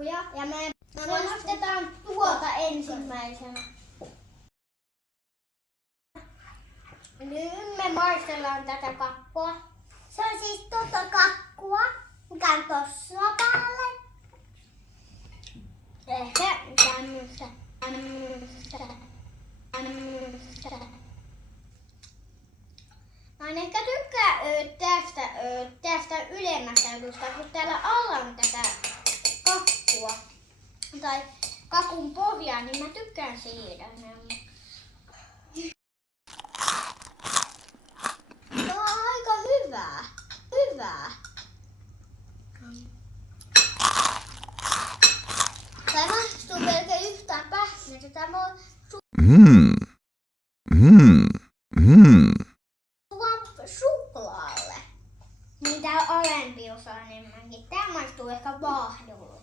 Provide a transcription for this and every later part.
kakkuja ja me maistetaan tuota ensimmäisenä. Nyt me maistellaan tätä kakkua. Se on siis tota kakkua, mikä on tossa päällä. Ehkä tämmöstä. Mä en ehkä tykkää tästä ylemmästä jutusta, kun täällä alla on tätä kakkua. Tai kakun pohjaa, niin mä tykkään siitä. Se on aika hyvää. Hyvää. Tämä maistuu melkein yhtään pähkinästä. Tämä on suklaalle. Niin tää on alempi osa enemmänkin. Tää maistuu ehkä vaahdolle.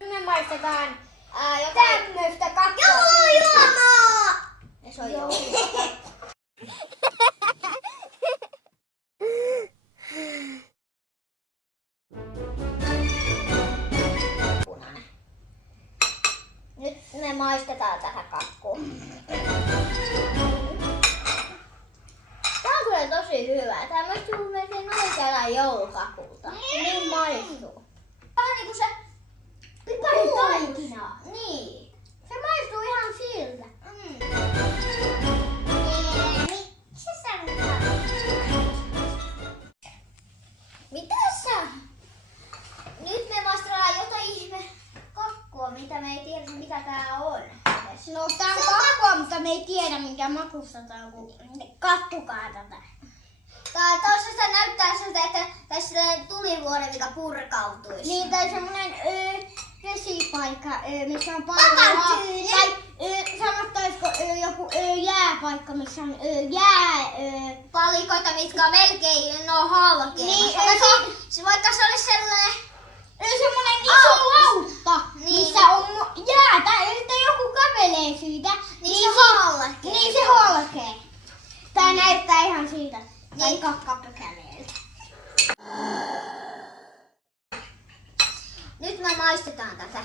Me maistetaan tämmöstä kakkua. Joulujuomaa! Ja se on joulujuomaa. Nyt me maistetaan tätä kakkua. Tää on kyllä tosi hyvä. Tää maistuu melkein oikealla joulukakulta. Niin maistuu. Vähän niinku se piparitaikina. Niin. Se maistuu ihan siltä. Miksi sä nyt Mitä sä? Nyt me maistellaan jotain ihme kakkua, mitä me ei tiedä mitä tää on. No tää on kakkua, mutta me ei tiedä minkä makusta tää on, kun kattukaa tätä. Tuossa näyttää siltä, että tässä on tulivuori, mikä purkautuisi. Niin, tai semmonen vesipaikka, missä on paljon tai sanottaisiko joku jääpaikka, missä on Palikoita, mitkä on melkein halkeamassa. Niin, se vaikka se olisi sellainen semmonen iso lautta, Niin. missä on jäätä, ja sitten joku kävelee siitä. Niin se halkee. Niin se halkee. Tää näyttää ihan siitä. Tai Niin. kakkapökäleeltä. Nyt me maistetaan tätä.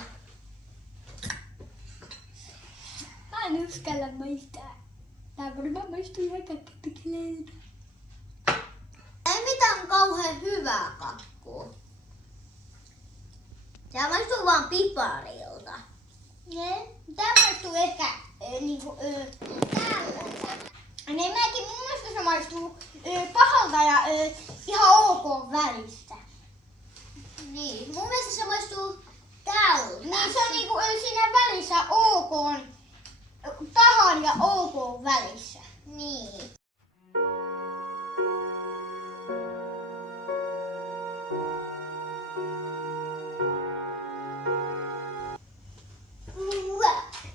Mä en uskalla maistaa. Tää varmaan maistuu ihan kakkapökäleeltä. Ei mitään kauhean hyvää kakkua. Se maistuu vaan piparilta. Tää maistuu ehkä niinku enemmänkin mun mielestä se maistuu pahalta ja ihan ok välistä. Niin, mun mielestä se maistuu tältä. Niin se on niinku siinä välissä ok, pahan ja ok välissä. Niin.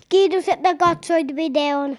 Kiitos, että katsoit videon.